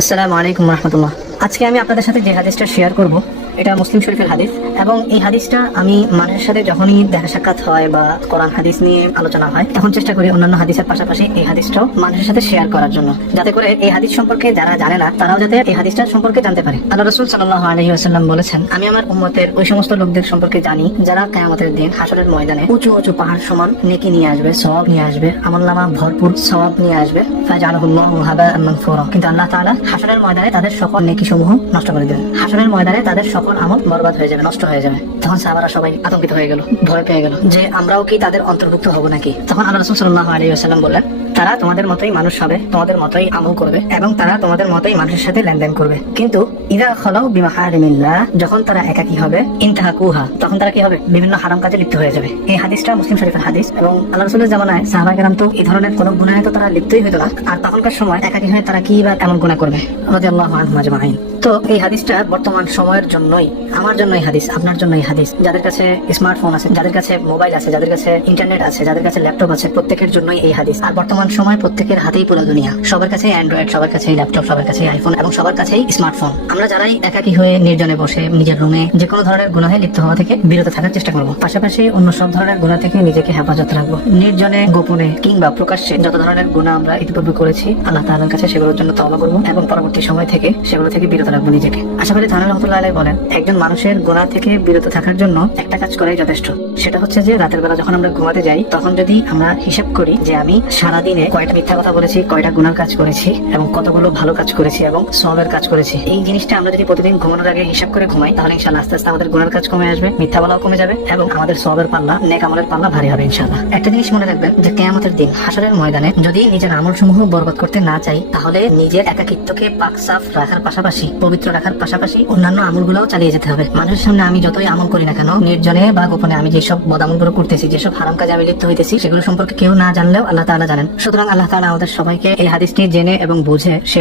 আসসালামু আলাইকুম রহমতুল্লাহ। আজকে আমি আপনাদের সাথে যে হাদিসটা শেয়ার করব এটা মুসলিম শরীফের হাদিস, এবং এই হাদিসটা আমি মানুষের সাথে যখনই দেখা সাক্ষাৎ হয় বা কোরআন হাদিস নিয়ে আলোচনা হয় তখন চেষ্টা করি অন্যান্য হাদিসের পাশাপাশি এই হাদিসটাও মানুষের সাথে শেয়ার করার জন্য, যাতে করে এই হাদিস সম্পর্কে যারা জানে না তারাও যাতে এই হাদিসটা সম্পর্কে জানতে পারে। আল্লাহ রাসূল সাল্লাল্লাহু আলাইহি ওয়াসাল্লাম বলেছেন, আমি আমার উম্মতের ওই সমস্ত লোকদের সম্পর্কে জানি যারা কিয়ামতের দিন হাসরের ময়দানে উঁচু উঁচু পাহাড় সমান নেকি নিয়ে আসবে, সওয়াব নিয়ে আসবে, আমলনামা ভরপুর সওয়াব নিয়ে আসবে, ফাজালহুল্লাহু হাবাআন মানসুরা, কিন্তু আল্লাহ তাআলা হাসরের ময়দানে তাদের সকল নেকি সমূহ নষ্ট করে দেবেন। হাসরের ময়দানে তাদের সকল আমল বরবাদ হয়ে যাবে, নষ্ট হয়ে যাবে। তখন সাহাবারা সবাই আতঙ্কিত হয়ে গেল, ভয় পেয়ে গেল যে আমরাও কি তাদের অন্তর্ভুক্ত হব নাকি। তখন আল্লাহ রাসূল সাল্লাল্লাহু আলাইহি ওয়াসাল্লাম বললেন, তারা তোমাদের মতোই মানুষ হবে, তোমাদের মতোই আমল করবে এবং তারা তোমাদের মতোই মানুষের সাথে লেনদেন করবে, কিন্তু ইযা খালাউ বিমাহারিমিল্লাহ, যখন তারা একাকী হবে, ইনতাহাকুহা, তখন তারা কি হবে, বিভিন্ন হারাম কাজে লিপ্ত হয়ে যাবে। এই হাদিসটা মুসলিম শরীফের হাদিস, এবং আল্লাহ রাসূলের জামানায় সাহাবায়ে কেরাম তো এই ধরনের কোনো গুনাহে তো তারা লিপ্তই হতো না, আর তখনকার সময় একাকী হয়ে তারা কি বা এমন গুনাহ করবে, রাদিয়াল্লাহু আনহুম আজমাইন। তো এই হাদিসটা বর্তমান সময়ের জন্যই, আমার জন্যই হাদিস, আপনার জন্যই হাদিস। যাদের কাছে স্মার্টফোন আছে, যাদের কাছে মোবাইল আছে, যাদের কাছে ইন্টারনেট আছে, যাদের কাছে ল্যাপটপ আছে, প্রত্যেকের জন্যই এই হাদিস। আর বর্তমান সময় প্রত্যেকের হাতেই পুরো দুনিয়া, সবার কাছে অ্যান্ড্রয়েড, সবার কাছে ল্যাপটপ, সবার কাছে আইফোন এবং সবার কাছেই স্মার্টফোন। আমরা যারাই একাকী হয়ে নির্জনে বসে নিজের রুমে যে কোনো ধরনের গুনাহে লিপ্ত হওয়া থেকে বিরত থাকার চেষ্টা করবো, পাশাপাশি অন্য সব ধরনের গুনাহ থেকে নিজেকে হেফাজত রাখবো। নির্জনে, গোপনে কিংবা প্রকাশ্যে যত ধরনের গুনাহ আমরা ইতিপূর্বে করেছি আল্লাহ তাআলার কাছে সেগুলোর জন্য তওবা করবো এবং পরবর্তী সময় থেকে সেগুলো থেকে বিরত রাখবো নিজেকে। আশা করি থানা রহমতুল্লাহ আলাইহি বলেন, একজন মানুষের গুনাহ থেকে বিরত থাকার জন্য একটা কাজ করাই যথেষ্ট। সেটা হচ্ছে যে রাতের বেলা যখন আমরা ঘুমাতে যাই তখন যদি আমরা হিসাব করি যে আমি সারাদিনে কয়টা মিথ্যা কথা বলেছি, কয়টা গুনার কাজ করেছি এবং কতগুলো ভালো কাজ করেছি এবং সওয়াবের কাজ করেছি, এই জিনিসটা আমরা যদি প্রতিদিন ঘুমানোর আগে হিসাব করে ঘুমাই তাহলে ইনশাআল্লাহ আস্তে আস্তে আমাদের গুনার কাজ কমে আসবে, মিথ্যা বলাও কমে যাবে এবং আমাদের সওয়াবের পাল্লা, নেক আমলের পাল্লা ভারী হবে ইনশাআল্লাহ। একটা জিনিস মনে রাখবেন যে কিয়ামতের দিন হাসরের ময়দানে যদি নিজের আমলসমূহ বরবাদ করতে না চাই তাহলে নিজের একাকিত্বকে পাক সাফ রাখার পাশাপাশি, পবিত্র রাখার পাশাপাশি অন্যান্য আমলগুলোও চালিয়ে যেতে হবে। মানুষের সামনে আমি যতই আমল করি না কেন, নির্জনে বা গোপনে আমি যেসব বদামলগুলো করতেছি, যেসব হারাম কাজে আমি লিপ্ত হইতেছি, সেগুলো সম্পর্কে কেউ না জানলেও আল্লাহ তাআলা জানেন। সুতরাং আল্লাহ তাআলা আমাদের সবাইকে এই হাদিসটি জেনে এবং বুঝে সে